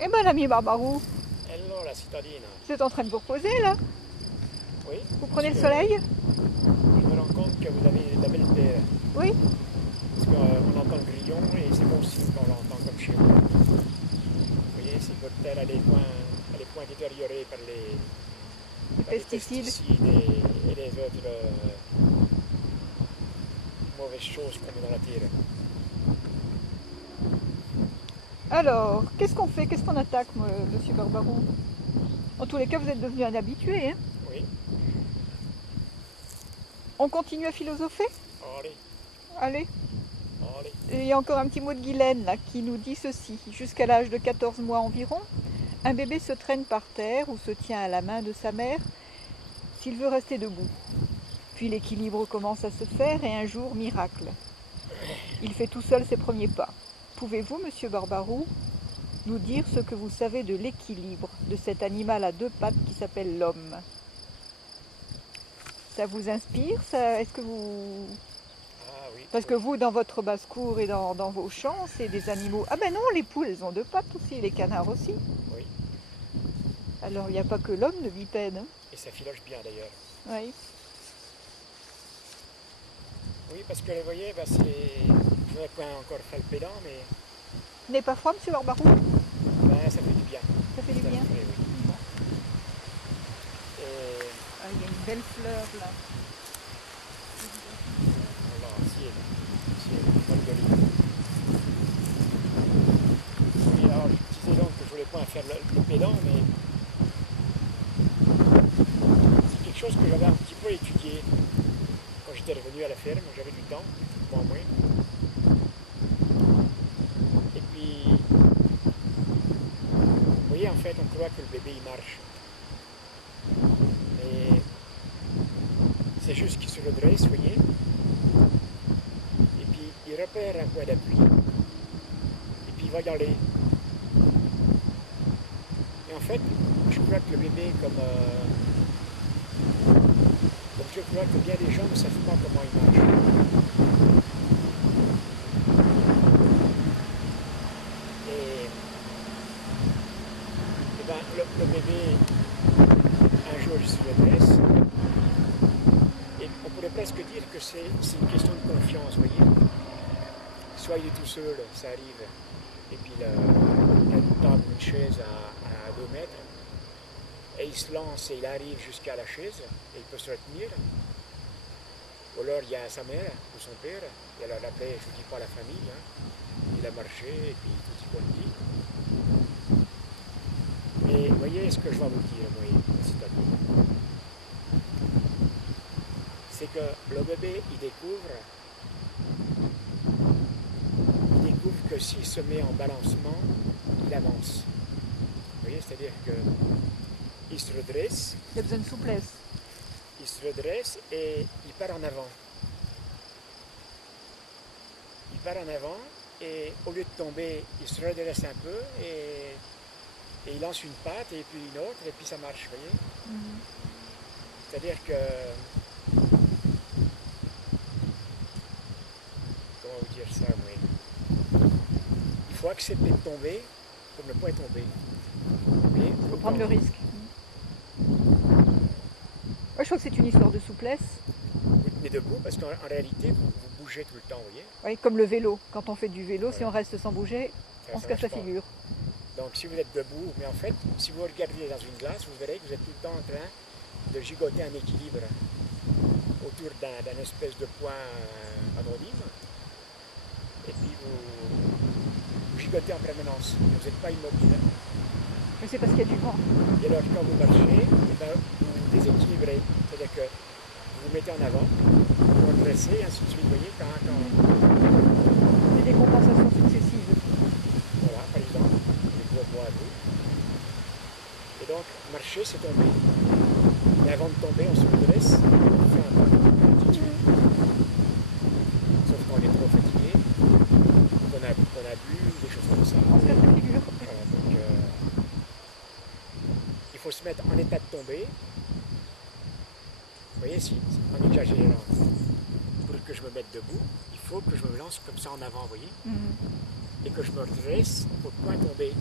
Eh ben l'ami Barbarou, Hello la cittadine. vous êtes en train de vous reposer là? Oui, Vous parce prenez le que soleil? je me rends compte que vous avez de la belle terre. Oui? Parce qu'on entend le grillon et c'est bon signe qu'on l'entend comme chez vous. Vous voyez, si votre terre elle est point détériorée Les par les pesticides? pesticides et les autres mauvaises choses qu'on met dans la terre. Alors, qu'est-ce qu'on fait? Qu'est-ce qu'on attaque, monsieur Barbarou? En tous les cas, vous êtes devenu un habitué, hein? Oui, On continue à philosopher? allez, Allez. allez. Et il y a encore un petit mot de Guylaine là, qui nous dit ceci. Jusqu'à l'âge de 14 mois environ, un bébé se traîne par terre ou se tient à la main de sa mère s'il veut rester debout. Puis l'équilibre commence à se faire et un jour, miracle, il fait tout seul ses premiers pas. Pouvez-vous, monsieur Barbarou, nous dire ce que vous savez de l'équilibre de cet animal à deux pattes qui s'appelle l'homme? Ça vous inspire ça? Est-ce que vous... Ah oui, Parce que oui, vous, dans votre basse-cour et dans vos champs, c'est des animaux... Ah ben non, les poules, elles ont deux pattes aussi, les canards aussi. oui. Alors, il n'y a pas que l'homme de bipède. Hein. Et ça filoche bien d'ailleurs. Oui. Oui, parce que vous voyez, bah, c'est. Je n'ai pas encore fait le pédant, mais Vous n'avez pas froid, monsieur Barbarou? bah, ça fait du bien. Ça fait du Tout à bien. fait, oui. Bon. Et Ah, il y a une belle fleur là. voilà, ciel, Marguerite. Oui, alors je disais donc que je voulais pas faire le pédant, mais c'est quelque chose que j'avais un petit peu étudié quand j'étais revenu à la ferme, j'avais du temps, moins moins. Et puis, vous voyez, en fait, on croit que le bébé il marche. Mais c'est juste qu'il se redresse, vous voyez. Et puis, il repère un point d'appui. Et puis, il va y aller. Et en fait, je crois que le bébé, comme je crois que bien des gens ne savent pas comment il marche. Et, et ben, le bébé, un jour, il se redresse. Et on pourrait presque dire que c'est une question de confiance, vous voyez. Soit il est tout seul, ça arrive, et puis il y a une table, une chaise à 2 mètres, et il se lance et il arrive jusqu'à la chaise, et il peut se retenir. Ou alors il y a sa mère ou son père, et alors après, je ne dis pas la famille, hein, il a marché, et puis tout y quanti. Et vous voyez ce que je vais vous dire, moi, c'est-à-dire, c'est que le bébé, il découvre que s'il se met en balancement, il avance. Vous voyez, c'est-à-dire qu'il se redresse, Il y a besoin de souplesse. il se redresse et il part en avant. Il part en avant et au lieu de tomber, il se redresse un peu et il lance une patte et puis une autre et puis ça marche, vous voyez. C'est-à-dire que, comment vous dire ça, oui. Il faut accepter de tomber pour ne pas tomber. Mais Il faut prendre le risque. Moi, je crois que c'est une histoire de souplesse. vous tenez debout parce qu'en réalité, vous bougez tout le temps, vous voyez. Oui, comme le vélo. Quand on fait du vélo, si Voilà. on reste sans bouger, on se casse la marche pas. figure. Donc si vous êtes debout, mais en fait, si vous regardez dans une glace, vous verrez que vous êtes tout le temps en train de gigoter un équilibre autour d'un espèce de point anonyme. Et puis vous gigotez en permanence. Vous n'êtes pas immobile. Mais c'est parce qu'il y a du vent. Et alors quand vous marchez, eh ben, vous déséquilibrez. C'est-à-dire que vous vous mettez en avant, vous redressez, et ainsi de suite. Vous voyez, quand C'est des compensations successives. voilà, par exemple, les gros bois à vous. Et donc, marcher, c'est tomber. Mais avant de tomber, on se redresse, on fait un pas, ainsi de suite. Sauf quand on est trop fatigué, qu'on a bu, des choses comme ça. On se casse la figure. Voilà, donc il faut se mettre en état de tomber. Vous voyez, si en exagérant, pour que je me mette debout, il faut que je me lance comme ça en avant, vous voyez. et que je me redresse pour ne pas tomber.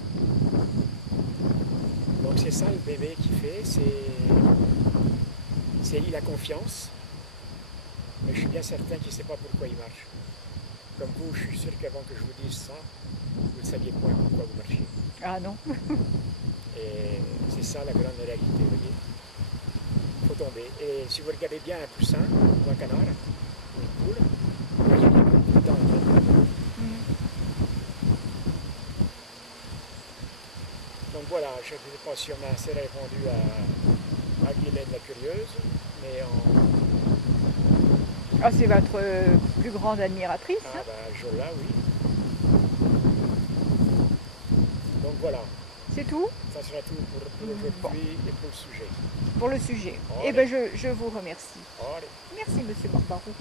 Donc c'est ça le bébé qui fait, il a confiance, mais je suis bien certain qu'il ne sait pas pourquoi il marche. Comme vous, je suis sûr qu'avant que je vous dise ça, vous ne saviez point pourquoi vous marchiez. Ah non. Et c'est ça la grande réalité, vous voyez. Il faut tomber. Et si vous regardez bien un poussin, ou un canard, ou une poule, vous voyez qu'il tombe tout le temps en fait. Donc voilà, je ne sais pas si on a assez répondu à Guylaine la curieuse, mais Ah, c'est votre plus grande admiratrice. Ah ben, Jola, oui. Donc voilà. C'est tout? Ça sera tout pour aujourd'hui et pour le sujet. Pour le sujet. Allez. Eh bien, je vous remercie. Allez. Merci, Monsieur Barbarou.